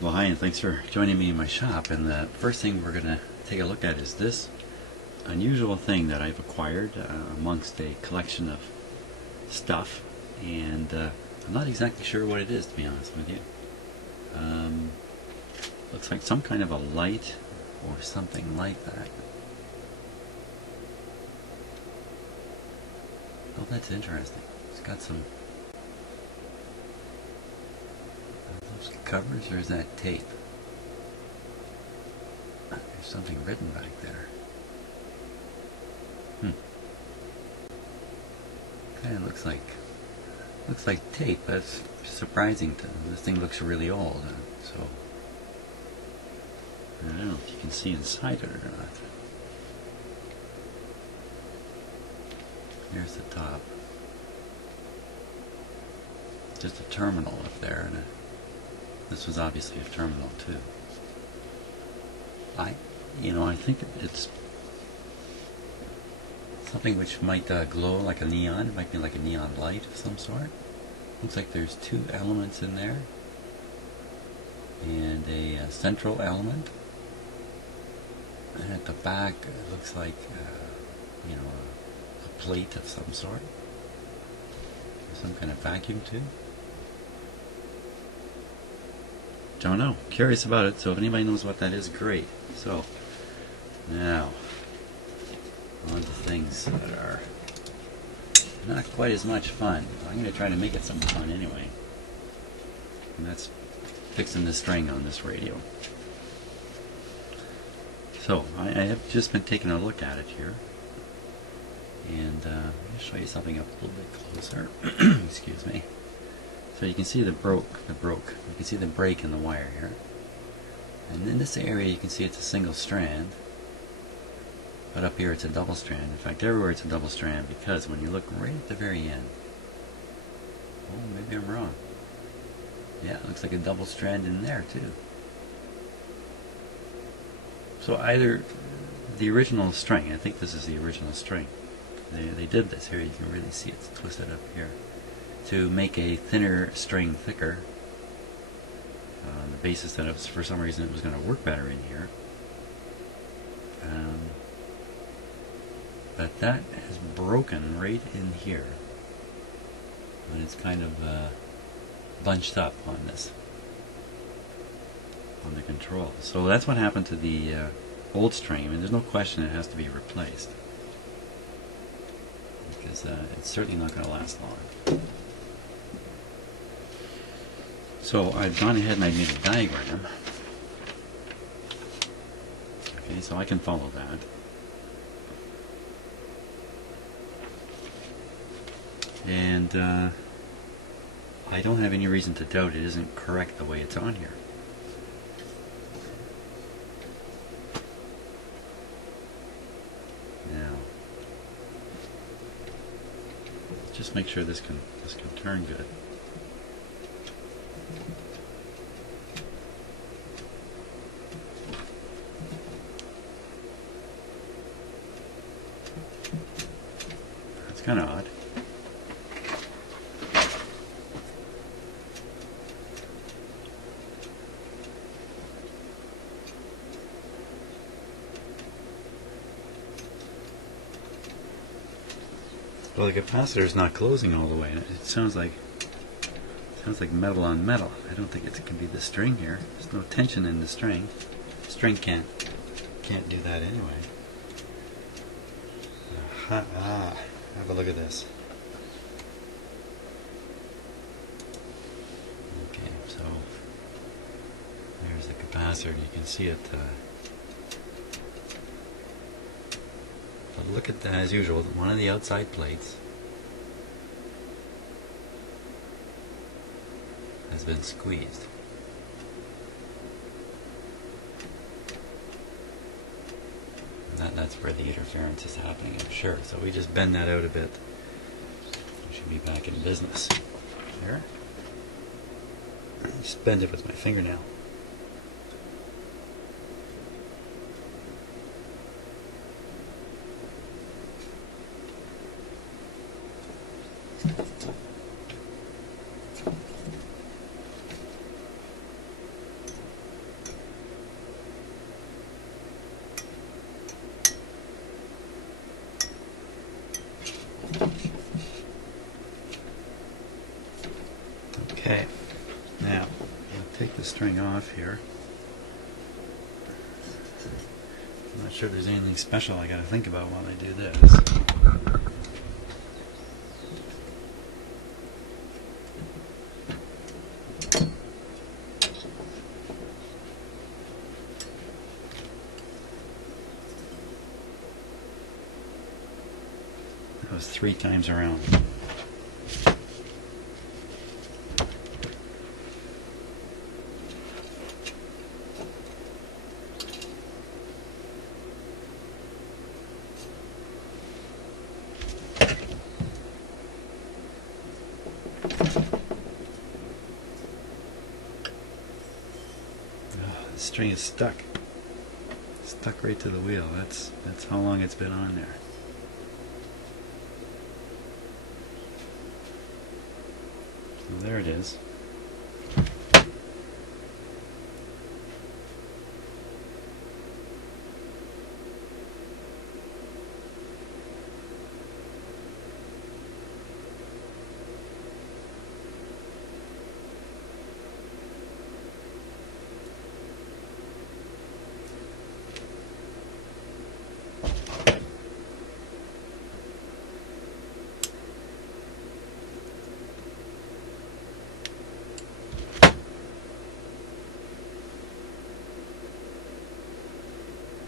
Well, hi, and thanks for joining me in my shop. And the first thing we're going to take a look at is this unusual thing that I've acquired amongst a collection of stuff. And I'm not exactly sure what it is, to be honest with you. Looks like some kind of a light or something like that. Oh, that's interesting. It's got some... Are those covers, or is that tape? There's something written back there. Kind of looks like tape. That's surprising to me. This thing looks really old, so I don't know if you can see inside it or not. Here's the top. Just a terminal up there, and this was obviously a terminal too. I think it's something which might glow like a neon. It might be like a neon light of some sort. Looks like there's two elements in there, and a central element. And at the back, it looks like a plate of some sort. Some kind of vacuum tube. Don't know. Curious about it. So if anybody knows what that is, great. So now on to things that are not quite as much fun. I'm going to try to make it some fun anyway. And that's fixing the string on this radio. So I have just been taking a look at it here. And let me show you something up a little bit closer. Excuse me. So you can see the broke. You can see the break in the wire here. And in this area you can see it's a single strand. But up here it's a double strand. In fact, everywhere it's a double strand, because when you look right at the very end... Oh, maybe I'm wrong. Yeah, it looks like a double strand in there too. So either the original string, I think this is the original string. They did this here, you can really see it's twisted up here, to make a thinner string thicker, on the basis that it was, for some reason it was going to work better in here. But that is broken right in here, and it's kind of bunched up on this, on the control. So that's what happened to the old string. I mean, there's no question it has to be replaced, because it's certainly not going to last long. So I've gone ahead and I made a diagram. Okay, so I can follow that. And I don't have any reason to doubt it isn't correct the way it's on here. Now, just make sure this can turn good. That's kind of odd. Well, the capacitor is not closing all the way. It sounds like metal on metal. I don't think it can be the string here. There's no tension in the string. The string can't do that anyway. Have a look at this. Okay, so there's the capacitor. You can see it. But look at that, as usual, one of the outside plates has been squeezed. That's where the interference is happening, I'm sure. So we just bend that out a bit. We should be back in business. There. Just bend it with my fingernail. Okay, now I'll take the string off here. I'm not sure if there's anything special I gotta think about while I do this. That was 3 times around. The string is stuck right to the wheel. That's how long it's been on there. So there it is.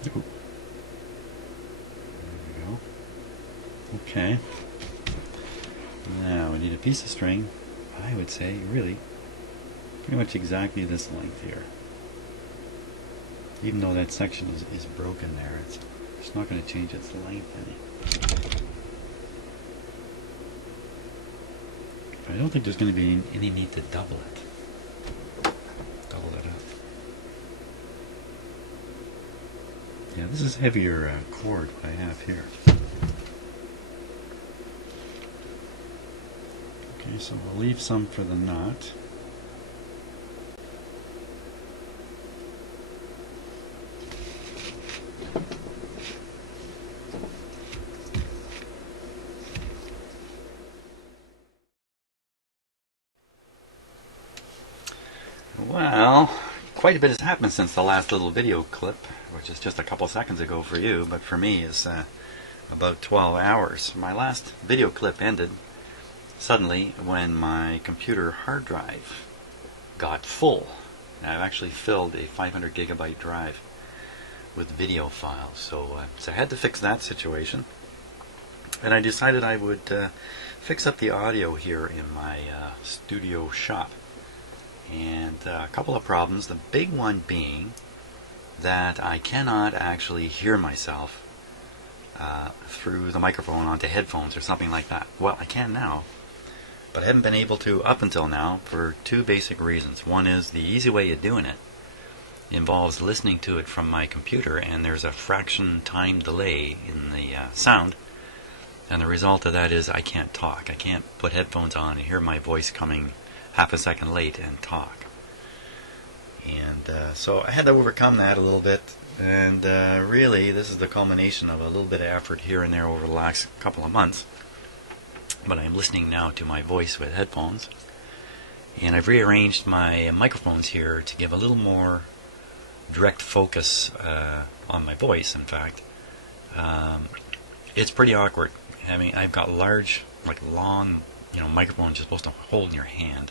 There we go. Okay. Now we need a piece of string. I would say really pretty much exactly this length here. Even though that section is broken there, it's not going to change its length any. I don't think there's going to be any need to double it. Double it up. Yeah, this is heavier cord I have here. Okay, so we'll leave some for the knot. Well, quite a bit has happened since the last little video clip, which is just a couple seconds ago for you, but for me is about 12 hours. My last video clip ended suddenly when my computer hard drive got full. Now, I've actually filled a 500 gigabyte drive with video files, so I had to fix that situation, and I decided I would fix up the audio here in my studio shop. And a couple of problems, the big one being that I cannot actually hear myself through the microphone onto headphones or something like that. Well, I can now, but I haven't been able to up until now for 2 basic reasons. One is the easy way of doing it involves listening to it from my computer, and there's a fraction time delay in the sound, and the result of that is I can't talk. I can't put headphones on and hear my voice coming half a second late and talk. And so I had to overcome that a little bit, and really this is the culmination of a little bit of effort here and there over the last couple of months. But I'm listening now to my voice with headphones, and I've rearranged my microphones here to give a little more direct focus on my voice. In fact, it's pretty awkward. I mean, I've got large, like long, microphones you're supposed to hold in your hand,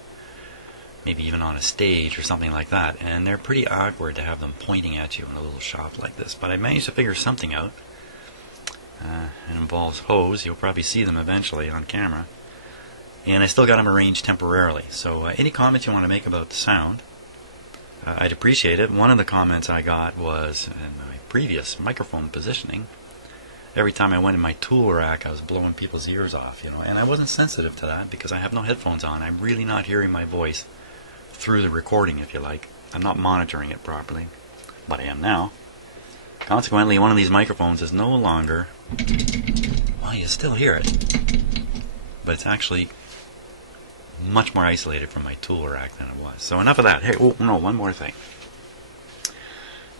maybe even on a stage or something like that, and they're pretty awkward to have them pointing at you in a little shop like this. But I managed to figure something out. It involves hose. You'll probably see them eventually on camera, and I still got them arranged temporarily. So any comments you want to make about the sound, I'd appreciate it. One of the comments I got was in my previous microphone positioning. Every time I went in my tool rack, I was blowing people's ears off, and I wasn't sensitive to that because I have no headphones on. I'm really not hearing my voice through the recording, if you like. I'm not monitoring it properly, but I am now. Consequently, one of these microphones is no longer, well, you still hear it, but it's actually much more isolated from my tool rack than it was. So enough of that. Hey, oh no, one more thing.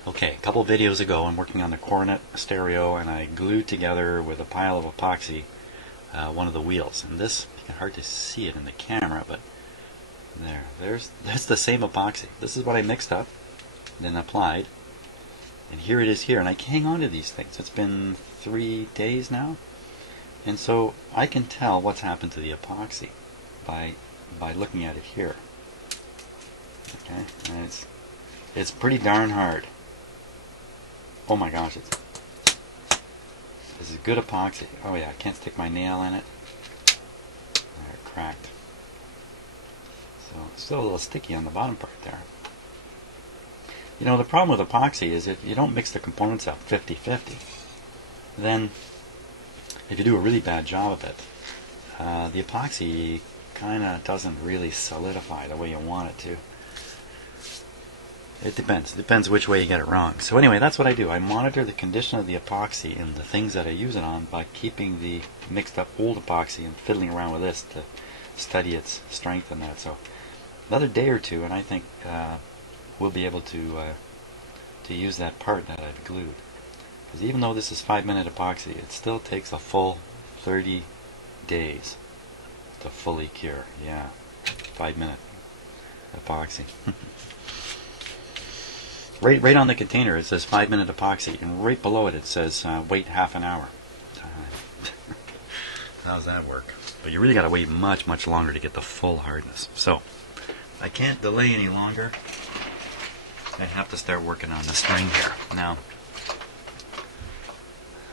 Okay, a couple of videos ago, I'm working on the Cornet stereo, and I glued together with a pile of epoxy one of the wheels. And this, it's hard to see it in the camera, but there, that's the same epoxy. This is what I mixed up, then applied, and here it is here. And I can hang on to these things. It's been 3 days now, and so I can tell what's happened to the epoxy by looking at it here. Okay, and it's pretty darn hard. Oh my gosh, this is good epoxy. Oh yeah, I can't stick my nail in it. There, it cracked. So it's still a little sticky on the bottom part there. You know, the problem with epoxy is if you don't mix the components up 50-50, then if you do a really bad job of it, the epoxy kind of doesn't really solidify the way you want it to. It depends. It depends which way you get it wrong. So anyway, that's what I do. I monitor the condition of the epoxy and the things that I use it on by keeping the mixed up old epoxy and fiddling around with this to study its strength and that. So another day or two, and I think we'll be able to use that part that I've glued. Because even though this is 5-minute epoxy, it still takes a full 30 days to fully cure. Yeah, 5-minute epoxy. Right on the container it says 5-minute epoxy, and right below it says wait half an hour. How's that work? But you really got to wait much longer to get the full hardness. So I can't delay any longer. I have to start working on the string here. Now,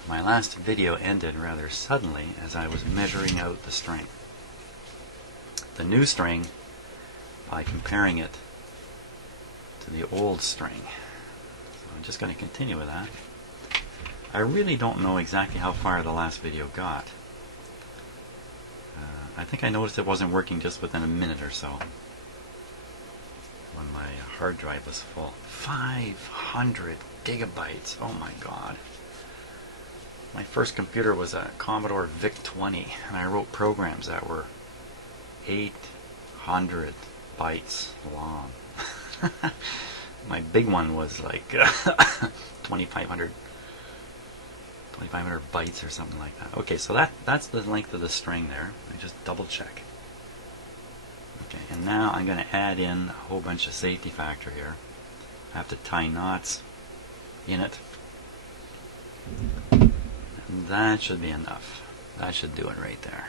my last video ended rather suddenly as I was measuring out the string. The new string, by comparing it to the old string. So I'm just going to continue with that. I really don't know exactly how far the last video got. I think I noticed it wasn't working just within a minute or so when my hard drive was full. 500 gigabytes. Oh my god. My first computer was a Commodore VIC-20, and I wrote programs that were 800 bytes long. My big one was like 2,500 bytes or something like that. Okay, so that's the length of the string there. I just double check. Okay, and now I'm going to add in a whole bunch of safety factor here. I have to tie knots in it. And that should be enough. That should do it right there.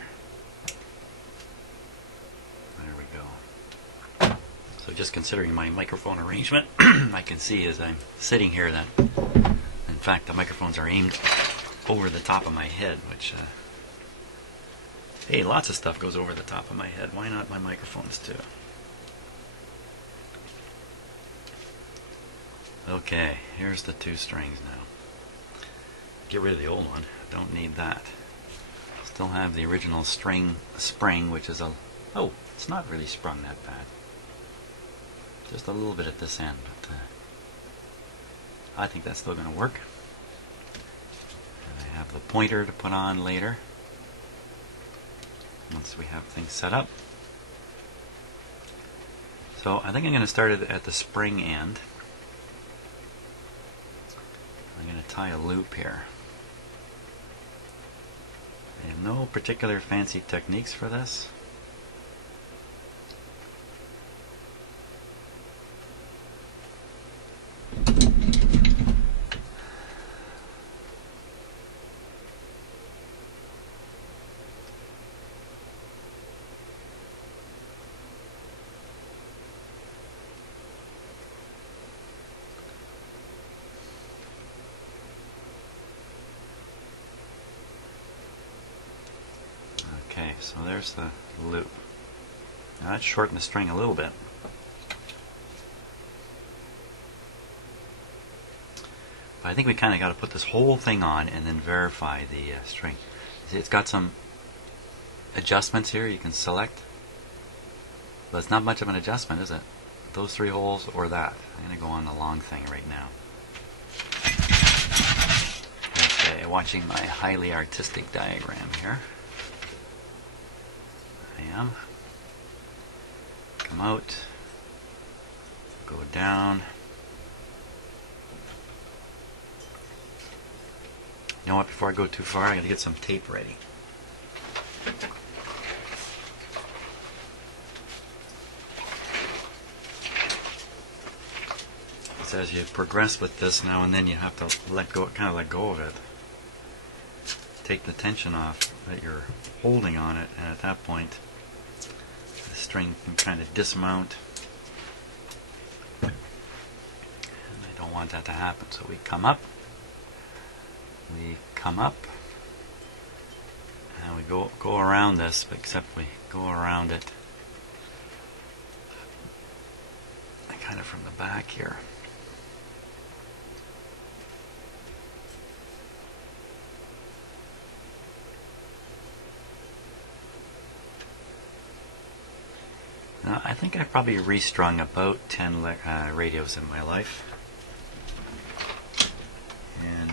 There we go. So just considering my microphone arrangement, I can see as I'm sitting here that, in fact, the microphones are aimed over the top of my head, which, hey, lots of stuff goes over the top of my head. Why not my microphones too? Okay, here's the two strings now. Get rid of the old one. Don't need that. Still have the original spring, which is oh, it's not really sprung that bad. Just a little bit at this end, but I think that's still going to work. And I have the pointer to put on later, once we have things set up. So I think I'm going to start it at the spring end. I'm going to tie a loop here. I have no particular fancy techniques for this. Okay, so there's the loop. Now let's shorten the string a little bit. But I think we kind of got to put this whole thing on and then verify the string. See, it's got some adjustments here you can select, but it's not much of an adjustment, is it? Those 3 holes or that. I'm going to go on the long thing right now. Okay, watching my highly artistic diagram here. I am. Come out. Go down. You know what, before I go too far, I gotta get some tape ready. it's as you progress with this, now and then you have to let go, kind of let go of it. Take the tension off that you're holding on it, and at that point the string can kind of dismount. And I don't want that to happen, so we come up, and we go around this, except we go around it kind of from the back here. Now, I think I've probably restrung about 10 radios in my life. And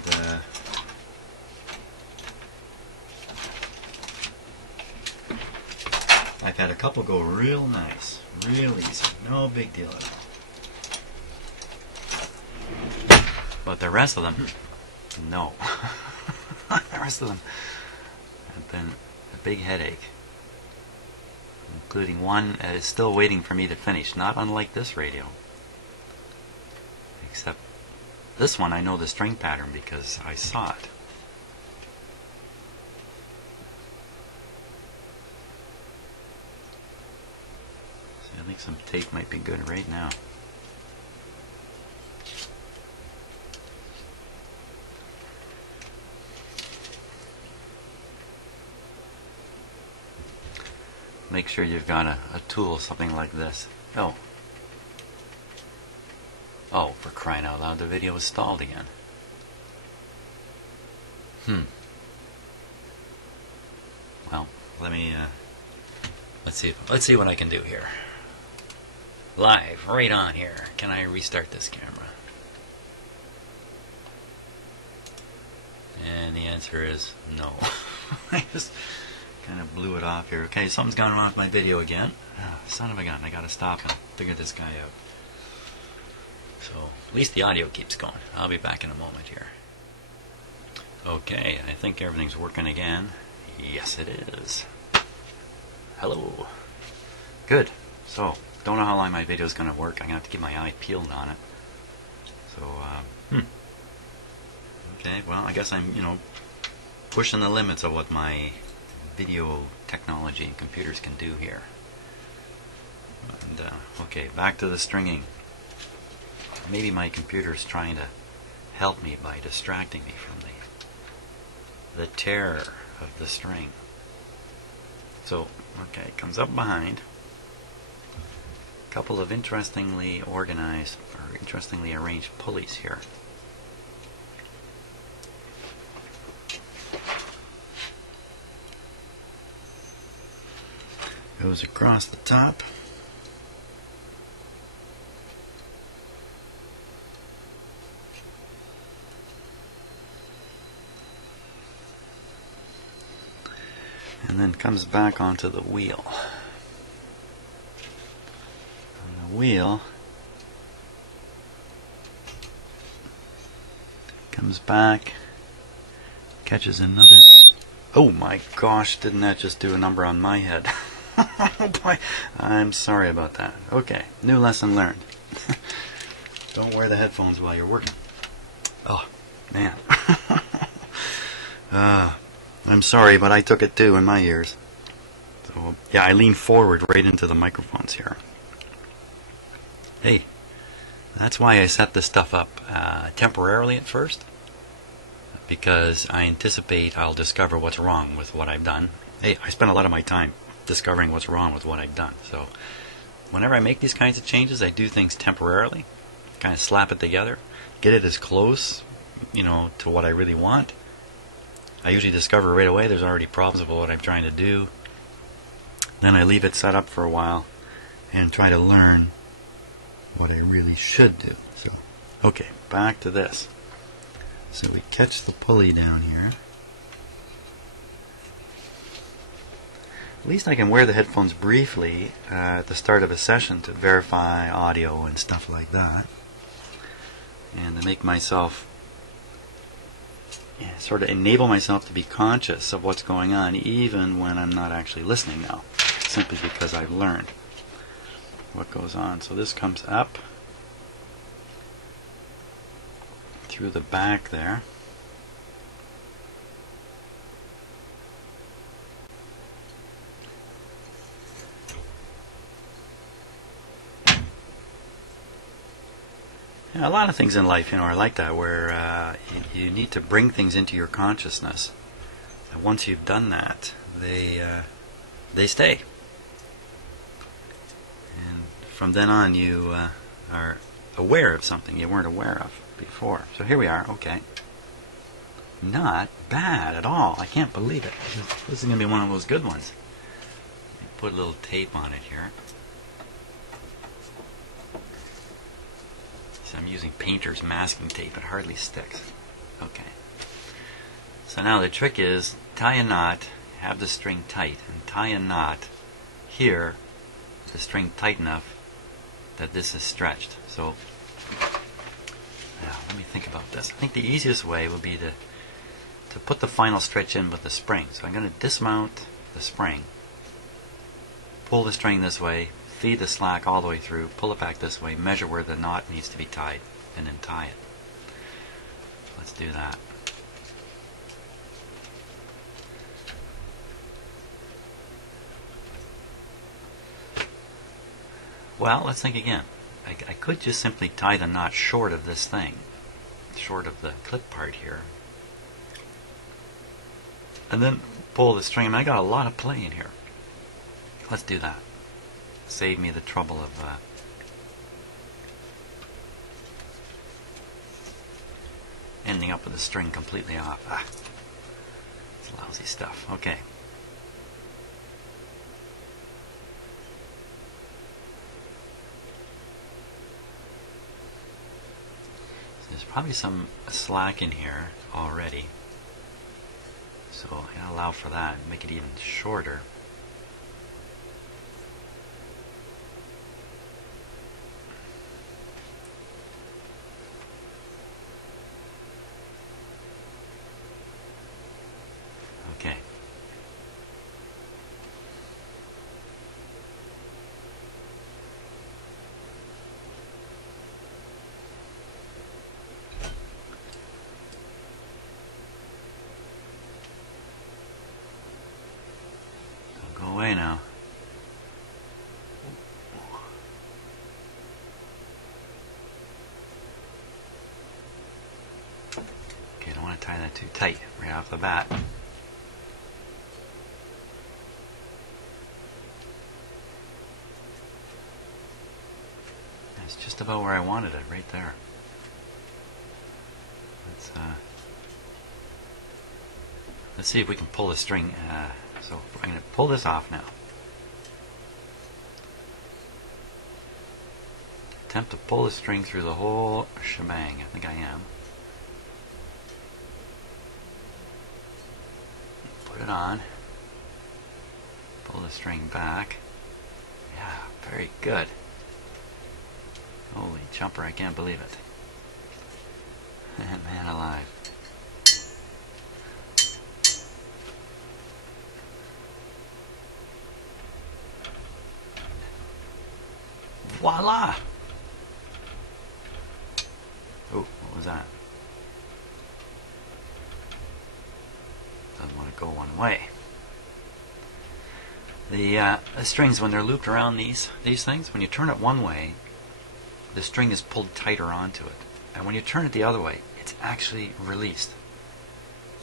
I've had a couple go real nice, real easy, no big deal at all. But the rest of them, no. The rest of them have been a big headache. Including one that is still waiting for me to finish, not unlike this radio. Except this one I know the string pattern because I saw it. So I think some tape might be good right now. Make sure you've got a tool, something like this. Oh, for crying out loud, the video is stalled again. Well, let's see what I can do here. Live, right on here. Can I restart this camera? And the answer is no. I just kind of blew it off here. Okay, something's gone wrong with my video again. Oh, son of a gun, I gotta stop and figure this guy out. So, at least the audio keeps going. I'll be back in a moment here. Okay, I think everything's working again. Yes, it is. Hello. Good. So, don't know how long my video is going to work. I'm going to have to keep my eye peeled on it. So, okay, well, I guess I'm, pushing the limits of what my video technology and computers can do here. And, okay, back to the stringing. Maybe my computer is trying to help me by distracting me from the terror of the string. So, okay, it comes up behind. A couple of interestingly organized or interestingly arranged pulleys here. Goes across the top. And then comes back onto the wheel. And the wheel comes back, catches another. Oh my gosh, didn't that just do a number on my head? Oh boy, I'm sorry about that. Okay, new lesson learned. Don't wear the headphones while you're working. Oh, man. I'm sorry, but I took it too in my ears. So, yeah, I lean forward right into the microphones here. Hey, that's why I set this stuff up temporarily at first. Because I anticipate I'll discover what's wrong with what I've done. Hey, I spend a lot of my time discovering what's wrong with what I've done. So, whenever I make these kinds of changes, I do things temporarily. Kind of slap it together. Get it as close, to what I really want. I usually discover right away there's already problems with what I'm trying to do. Then I leave it set up for a while and try to learn what I really should do. So, okay, back to this. So we catch the pulley down here. At least I can wear the headphones briefly at the start of a session to verify audio and stuff like that. And to make myself sort of enable myself to be conscious of what's going on even when I'm not actually listening now, simply because I've learned what goes on. So this comes up, through the back there. A lot of things in life, are like that, where you need to bring things into your consciousness. And once you've done that, they stay. And from then on, you are aware of something you weren't aware of before. So here we are. Okay, not bad at all. I can't believe it. This is going to be one of those good ones. Put a little tape on it here. I'm using painter's masking tape. It hardly sticks. Okay. So now the trick is tie a knot, have the string tight, and tie a knot here, the string tight enough that this is stretched. So now let me think about this. I think the easiest way would be to put the final stretch in with the spring. So I'm going to dismount the spring, pull the string this way, feed the slack all the way through, pull it back this way, measure where the knot needs to be tied, and then tie it. Let's do that. Well, let's think again. I could just simply tie the knot short of this thing, short of the clip part here, and then pull the string. I got a lot of play in here. Let's do that. Save me the trouble of ending up with the string completely off. It's lousy stuff. Okay. So there's probably some slack in here already, so I'm going to allow for that and make it even shorter. Okay. Don't go away now. Okay, don't want to tie that too tight right off the bat. It's just about where I wanted it, right there. Let's see if we can pull the string. So I'm going to pull this off now. Attempt to pull the string through the whole shebang. I think I am. Put it on. Pull the string back. Yeah, very good. Holy jumper, I can't believe it. Man alive. Voila! Oh, what was that? Doesn't want to go one way. The strings, when they're looped around these things, when you turn it one way, the string is pulled tighter onto it. And when you turn it the other way, it's actually released.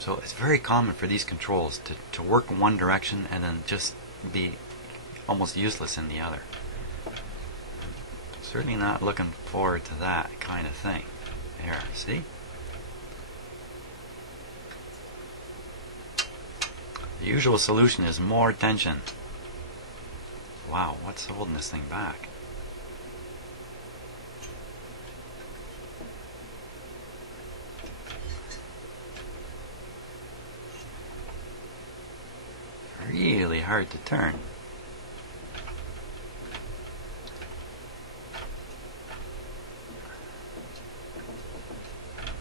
So it's very common for these controls to work in one direction and then just be almost useless in the other. Certainly not looking forward to that kind of thing. There, see? The usual solution is more tension. Wow, what's holding this thing back? Really hard to turn.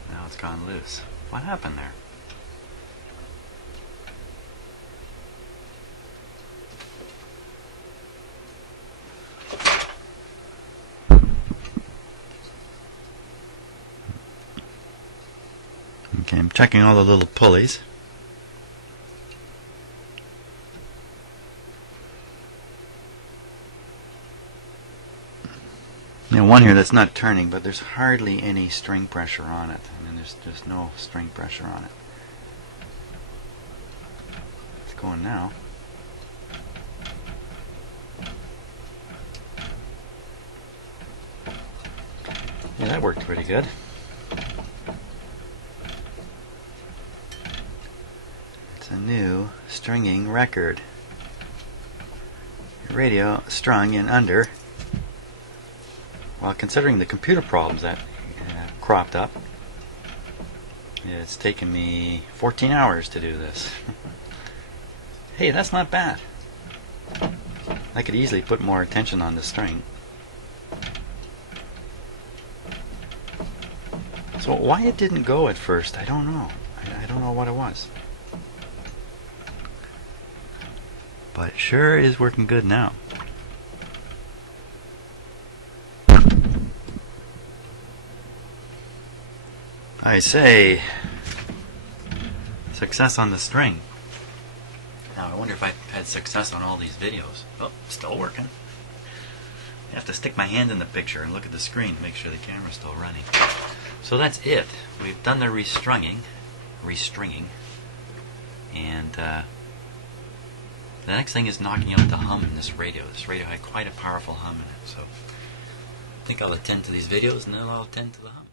Now it's gone loose. What happened there? Okay, I'm checking all the little pulleys. Now one here that's not turning, but there's hardly any string pressure on it. I mean, there's no string pressure on it. It's going now. Yeah, that worked pretty good. It's a new stringing record. Radio strung in under. Well, considering the computer problems that cropped up, it's taken me 14 hours to do this. Hey, that's not bad. I could easily put more attention on the string. So why it didn't go at first, I don't know. I don't know what it was. But it sure is working good now. I say, success on the string. Now I wonder if I've had success on all these videos. Oh, still working. I have to stick my hand in the picture and look at the screen to make sure the camera's still running. So that's it. We've done the restringing, and the next thing is knocking out the hum in this radio. This radio had quite a powerful hum in it, so I think I'll attend to these videos and then I'll attend to the hum.